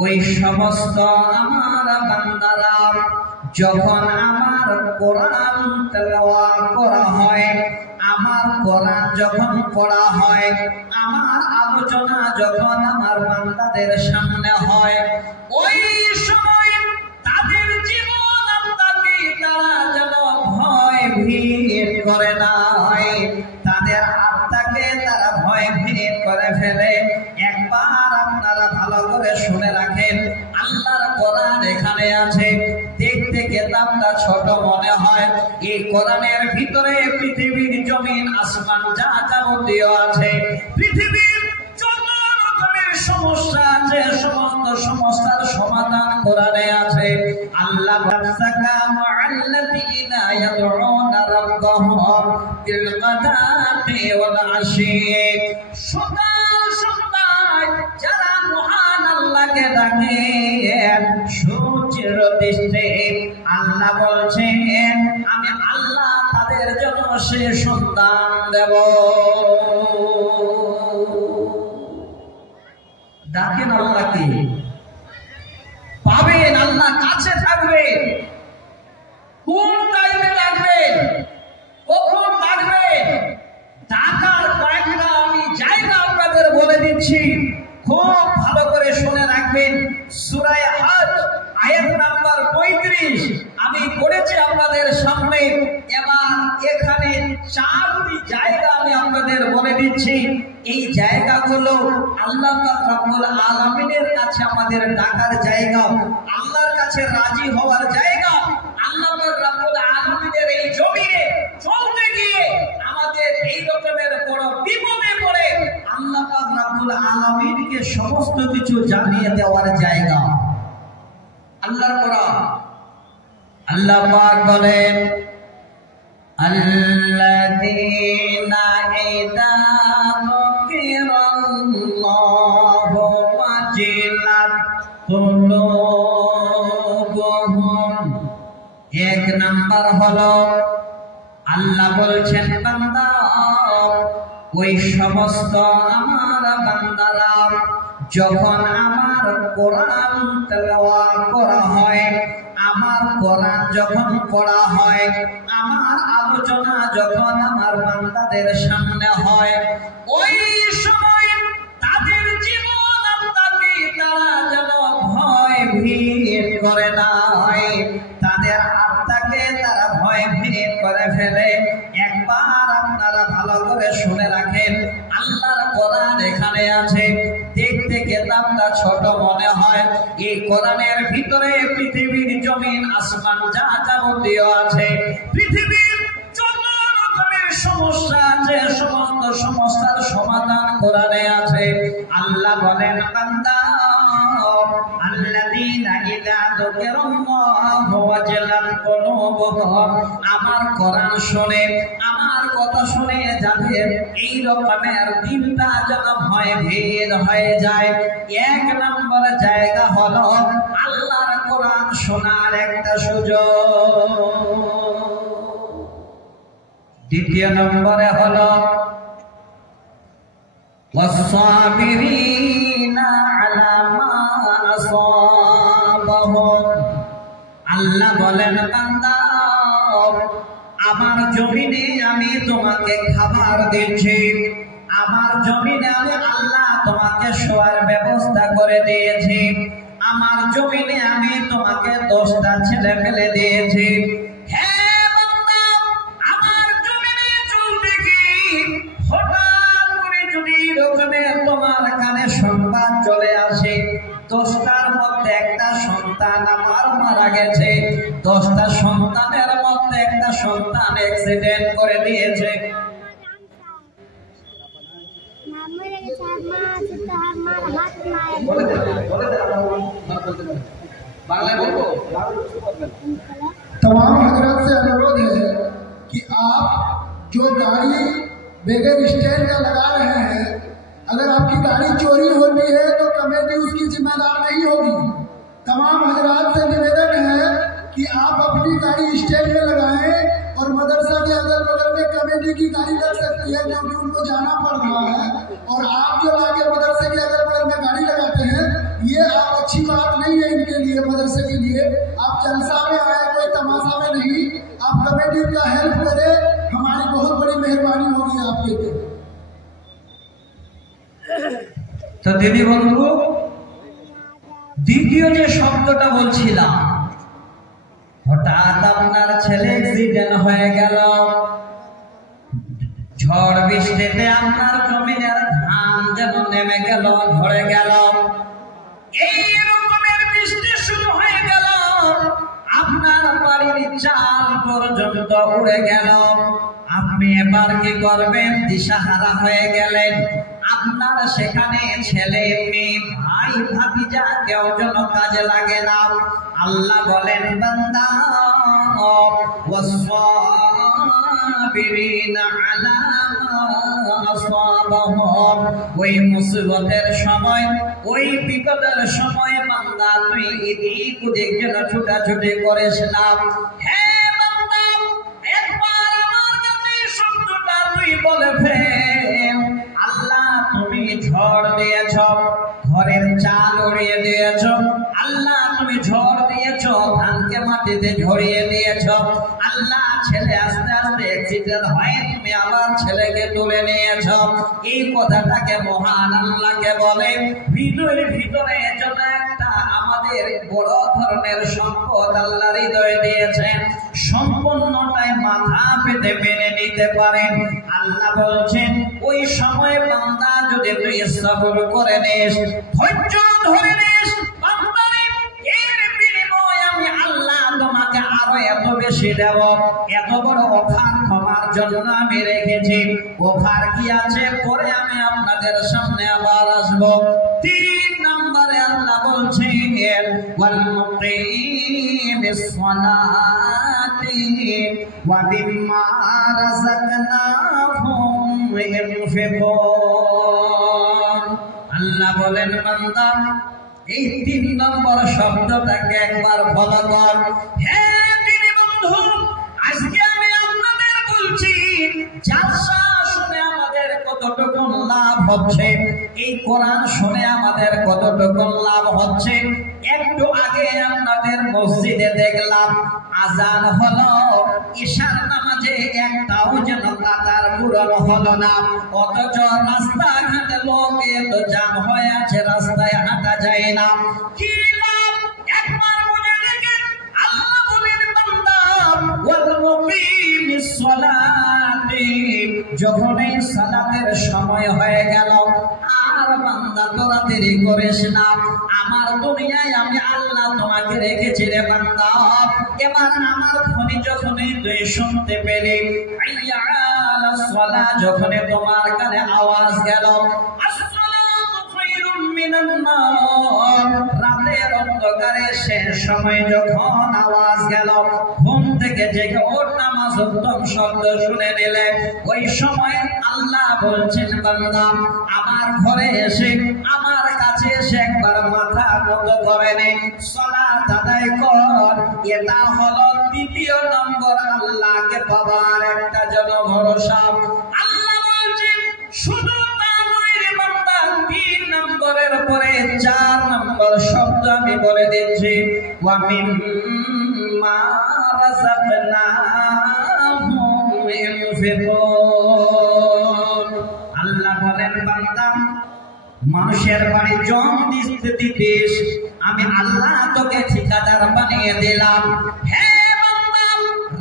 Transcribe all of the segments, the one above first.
ওই সমস্ত আমার বান্দারা যখন আমার কোরআন তেলাওয়াত করা হয়, আমার কোরআন যখন পড়া হয়, আমার আলোচনা যখন আমার বান্দাদের সামনে হয়, ওই সময় তাদের জীবন আত্মাকে তারা যেন ভয় ভীত করে না হয়, তাদের আত্মাকে তারা ভয় ভীত করে ফেলে। একবার আপনারা ভালো করে শুনে রাখেন, আল্লাহর কোরআন এখানে আছে, দেখতে কিতাবটা ছোট মনে হয়, এই কোরআনের ভিতরে পৃথিবীর জমিন আসমান যা যাবতীয় আছে, পৃথিবীর যত রকমের সমস্যা আছে, সমস্ত সমস্যার সমাধান কোরআনে আছে। আল্লাহ বাসাকা মুআল্লাযিনা ইয়াদউনা রাব্বাহুম বিল গাদাতি ওয়াল আশি, সকাল সন্ধ্যায় যারা মহান আল্লাহকে ডাকে সূর্যের দৃষ্টি, আল্লাহ বলছেন আমি আল্লাহ তাদের জন্য সে সন্তান দেব। ডাকেন আল্লাহকে, পাবেন, আল্লাহ কাছে থাকবে। কোন টাইমে ডাকবেন, কখন ডাকবেন, ডাকার কয়েকটা আমি জায়গা আপনাদের বলে দিচ্ছি, খুব ভালো করে শুনে রাখবেন। সূরা হজ আয়াত নাম্বার 35 আমি পড়েছি আপনাদের সামনে। এবার এখানে 4টি জায়গা আমি আপনাদের বলে দিচ্ছি। এই জায়গাগুলো আল্লাহ রাব্বুল আলামিনের কাছে আমাদের ডাকার জায়গা, আল্লাহর কাছে রাজি হওয়ার জায়গা। আল্লাহ রাব্বুল আলামিনের এই জমিনে চলতে গিয়ে আমাদের এই রকমের বড় বিপদে পড়ে আল্লাহ রাব্বুল আলামিনকে সমস্ত কিছু জানিয়ে দেওয়ার জায়গা আল্লাহর কোরআন। আল্লাহ পাক বলেন আল্লাযীনা ইযা যুকিরাল্লাহু ওয়াজিলাত কুলুবুহুম। এক নাম্বার হলো আল্লাহ বলছেন বান্দা, ওই সমস্ত আমার বান্দারা যখন আমার কোরআন তেলাওয়াত করা হয়, আমার কোরআন যখন পড়া হয়, আমার আলোচনা যখন আমার বান্দাদের সামনে হয়, ওই সময় তাদের জীবন আত্মাকে তারা যেন ভয় ভীত করে না হয়, তাদের আত্মাকে তারা ভয় ভীত করে ফেলে। একবার আপনারা ভালো করে শুনে রাখেন, আল্লাহর কোরআন এখানে আছে, দেখতে কিতাবটা ছোট মনে হয়, এই কোরআনের ভিতরে পৃথিবীর জমিন আসমান যা যাবতীয় আছে, পৃথিবীর যত রকমের সমস্যা আছে, সমস্ত সমস্যার সমাধান কোরআনে আছে। আল্লাহ বলেন বান্দা আল্লাযীনা ইযা যুকিরাল্লাহু ওয়াজিলাত কুলুবুহুম, আমার কোরআন শুনে, আমার কথা শুনে যাদের এই রকমের দিনটা যেন ভয় ভীত হয়ে যায়। এক নম্বর জায়গা হলো আল্লাহর কোরআন শোনার একটা সুযোগ। দ্বিতীয় নম্বরে হলো ওয়াসসাবিরিনা আলা মা আসাবাহুম। আল্লাহ বলেন বান্দা আমার জমিনে আমি তোমাকে খাবার দিচ্ছি, আমার জমিনে আমি আল্লাহ তোমাকে শোয়ার ব্যবস্থা করে দিয়েছি, আমার জমিনে আমি তোমাকে 10টা ছেলে ফেলে দিয়েছি। হ্যাঁ বান্দা, আমার জমিনে চলতে গিয়ে হঠাৎ করে যদি রকমের তোমার কানে সংবাদ চলে আসে 10টার মধ্যে একটা সন্তান আমার মারা গেছে, 10টা সন্তানের মধ্যে একটা সন্তান অ্যাক্সিডেন্ট করে দিয়েছে, तमाम हजरत से अनुरोध है कि आप जो गाड़ी बगैर स्टैंड का लगा रहे हैं, अगर आपकी गाड़ी चोरी होती है तो कमेटी उसकी जिम्मेदार नहीं होगी। तमाम हजरात से निवेदन है कि आप अपनी गाड़ी स्टैंड में लगाएं और मदरसा के अगल बगल में कमेटी की गाड़ी लग सकती है क्योंकि उनको जाना पड़ रहा है। और आप जो लाके मदरसे के अगल बगल में गाड़ी लगाते हैं, ये आप अच्छी बात नहीं है इनके लिए, मदरसे के लिए। आप जलसा में आए, कोई तमाशा में नहीं। आप कमेटी का हेल्प करें, हमारी बहुत बड़ी मेहरबानी होगी आपके लिए। তো দিদি বন্ধু, দ্বিতীয় যে শব্দটা বলছিলাম, হঠাৎ আপনার ছেলে অ্যাক্সিডেন্ট হয়ে গেল, ঝড় বৃষ্টিতে আপনার জমিনের ধান যেন নেমে গেল, ঝরে গেল, এই রকমের বৃষ্টি শুরু হয়ে গেল, আপনার বাড়ির চাল পর্যন্ত উড়ে গেল। আপনি এবার কি করবেন? দিশাহারা হয়ে গেলেন। আপনার সেখানে ছেলে মেয়ে ভাই ভাতিজা কেউ যেন কাজে লাগে না। আল্লাহ বলেন, বান্দা ওই মুসিবতের সময়, ওই বিপদের সময় বান্দা তুই এদিক ওদিক যেন ছুটাছুটি করিস না। হ্যাঁ বান্দা, একবার আমার কাছে শব্দটা তুই বলে ফেল, আল্লাহ তুমি ঝড় দিয়েছ, ঘরের চাল উড়িয়ে দিয়েছ, আল্লাহ তুমি ঝড় দিয়েছ, ধানকে মাটিতে ঝরিয়ে দিয়েছ, আল্লাহ ছেলে আস্তে আস্তে অ্যাক্সিডেন্ট হয়, তুমি আমার ছেলেকে তুলে নিয়েছ। এই কথাটাকে মহান আল্লাহকে বলে। ভিতরে ভিতরে যেন একটা আমাদের বড় ধরনের সম্পদ আল্লাহ হৃদয়ে দিয়েছেন, সম্পূর্ণটাই মাথা পেতে মেনে নিতে পারেন। আল্লাহ বলছেন, ওই সময় বান্দা যদি তুই সবর করে নিস, ধৈর্য ধরে নিস, বান্দারে এর বিনিময়ে আমি আল্লাহ তোমাকে আরো এত বেশি দেব। এত বড় অফার তোমার জন্য আমি রেখেছি। অফার কি আছে পরে আমি আপনাদের সামনে আবার আসবো। 3 নম্বরে আল্লাহ বলছেন, ওয়াল মুকিমিস সালাতি ওয়া মিম্মা রাযাকনাহুম ইউনফিকুন। আল্লাহ বলেন, বান্দা এই 3 নম্বর শব্দটাকে একবার ফলো কর। হ্যাঁ দিদি বন্ধু, আজকে আমি আপনাদের বলছি, জালসা শুনে আমাদের কতটুকু লাভ হচ্ছে, এই কোরআন শুনে আমাদের কতটুকু লাভ হচ্ছে। একটু আগে আপনাদের মসজিদে দেখলাম আজান হলো, ঈশার নামাজে একটাও যেন কাতার পূরণ হলো না, অথচ রাস্তাঘাটে লোক এত জাম হয়ে আছে, রাস্তায় হাঁটা যায় না। কি লাভ? একবার মনে রেখেন, আল্লাহ বলেন, বান্দা ওয়াল মুকিমিস সালাতি, যখন এই সালাতের সময় হয়ে গেল, আর বান্দা তোরা দেরি করিস না, আমার দুনিয়ায় আমি আল্লাহ তোমাকে রেখেছি রে বান্দা। এবার আমার ধ্বনি যখনই তুই শুনতে পেলি, হাইয়া আলাস সালাহ যখনই তোমার কানে আওয়াজ গেল, আসসালাতু খায়রুম মিনান নার, রাতের অন্ধকারে শেষ সময় যখন আওয়াজ গেল, ঘুম থেকে জেগে ওর নামাজ উত্তম শব্দ শুনে নিলে, ওই সময় আল্লাহ বলছেন, বান্দা আমার ঘরে এসে, আমার কাছে এসে একবার মাথা নত করে নে, সালাত আদায় কর। এটা হলো 2 নম্বর আল্লাহকে পাবার একটা জন ভরসা। আল্লাহ বলছেন, শুধু তা নয় রে বান্দা, 3 নম্বরের পরে 4 নম্বর শব্দ আমি বলে দিচ্ছি, ওয়া মিম্মা রাযাকনাহুম ইউনফিকুন। আল্লাহ বলেন, বান্দা মানুষের বাড়ি জম দিতেস, আমি আল্লাহ তোকে ঠিকাদার বানিয়ে দিলাম। হ্যাঁ বান্দা,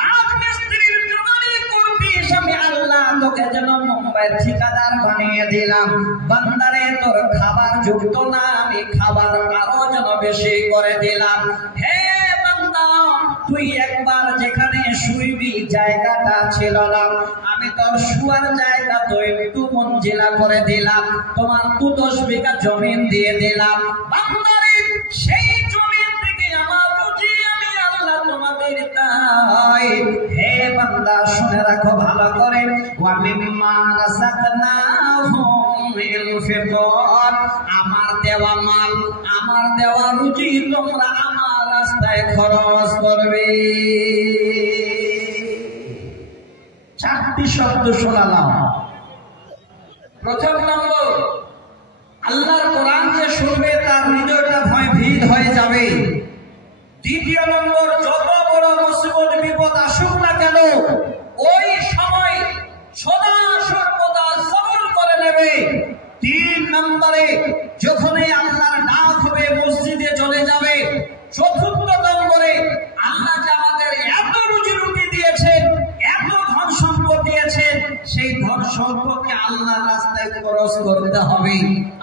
রাজমিস্ত্রির জোগাড়ি করতিস, আমি আল্লাহ তোকে যেন মুম্বাইয়ের ঠিকাদার বানিয়ে দিলাম। বান্দারে তোর খাবার যুক্ত না, আমি খাবার আরো যেন বেশি করে দিলাম। হ্যাঁ বান্দা, তুই একবার যেখানে শুইবি জায়গাটা ছিল না, আমি তোর শুয়ার জায়গা তুই 2 মঞ্জিলা করে দিলাম, তোমার 2-10 বিঘা জমিন দিয়ে দিলাম। বান্দারে সেই জমিন থেকে আমার রুজি আমি আল্লাহ তোমাদের তাই। হে বান্দা শুনে রাখো ভালো করে, ওয়া মিম্মা রাযাকনাহুম ইউনফিকুন, আমার দেওয়া মাল, আমার দেওয়া রুজি তোমরা আমার রাস্তায় খরচ করবে। 4টি শব্দ শোনালাম। প্রথম নম্বর, আল্লাহর কোরআন যে শুনবে তার হৃদয়টা ভয় ভীত দ্বিতীয় নম্বর, যত বড় মুসিবত বিপদ আসুক না কেন ওই সময় সদা সর্বদা সবর করে নেবে। 3 নম্বরে, যখনই আল্লাহর ডাক হবে মসজিদে চলে যাবে। 4র্থ নম্বরে, আল্লাহ যে আমাদের এত রুজি রুটি দিয়েছেন, এত ধন সম্পদ দিয়েছেন, সেই ধন সম্পদকে আল্লাহর রাস্তায় খরচ করতে হবে।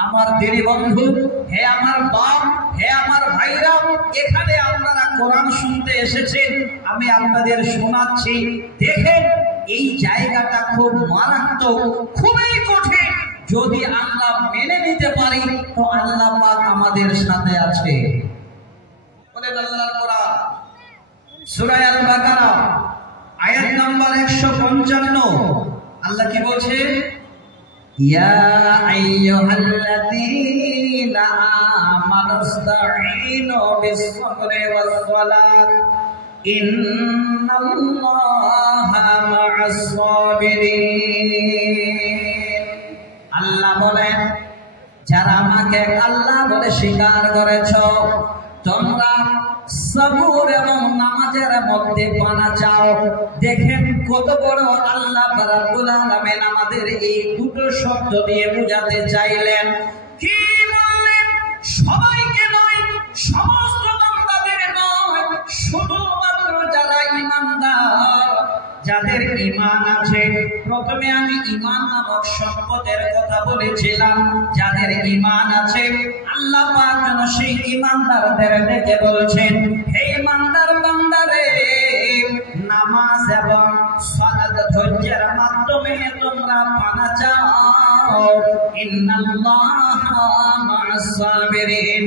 আমার দিনী বন্ধু, হে আমার বাপ, হে আমার ভাইরা, এখানে আপনারা কোরআন শুনতে এসেছেন, আমি আপনাদের শোনাচ্ছি। দেখেন, এই জায়গাটা খুব মারাত্মক, খুবই কঠিন। যদি আল্লাহ মেনে নিতে পারি তো আল্লাহ পাক আমাদের সাথে আছে। বলেন আল্লাহর কোরআন, সূরা আল বাকারা আয়াত নাম্বার 155। আল্লাহ কি বলছে? ইয়া আইয়ুহাল্লাযীনা আমানুস্তাঈনু বিস-সাবরি ওয়াস-সালাত ইন্নাল্লাহা মা'আস-সাবিরিন। আল্লাহ বলেন, যারা আমাকে আল্লাহ বলে স্বীকার করেছো, তোমরা সবর এবং নামাজের মধ্যে পানা চাও। দেখেন কত বড় আল্লাহ রাব্বুল আলামিন আমাদের এই দুটো শব্দ দিয়ে বোঝাতে চাইলেন। কি বললেন? সবাইকে নয়, সমস্ত বান্দাদের নয়, শুধুমাত্র যারা ঈমানদার, যাদের ঈমান আছে। প্রথমে আমি ঈমান নামক সম্পদের কথা বলেছিলাম। যাদের ঈমান আছে, আল্লাহ পাক যেন সেই ঈমানদারদের ডেকে বলছেন, হে ঈমানদার বান্দারে, নামাজ এবং সালাত ধৈর্যের মাধ্যমে তোমরা পানা চাও। ইন্নাল্লাহা মা'আস-সাবিরিন।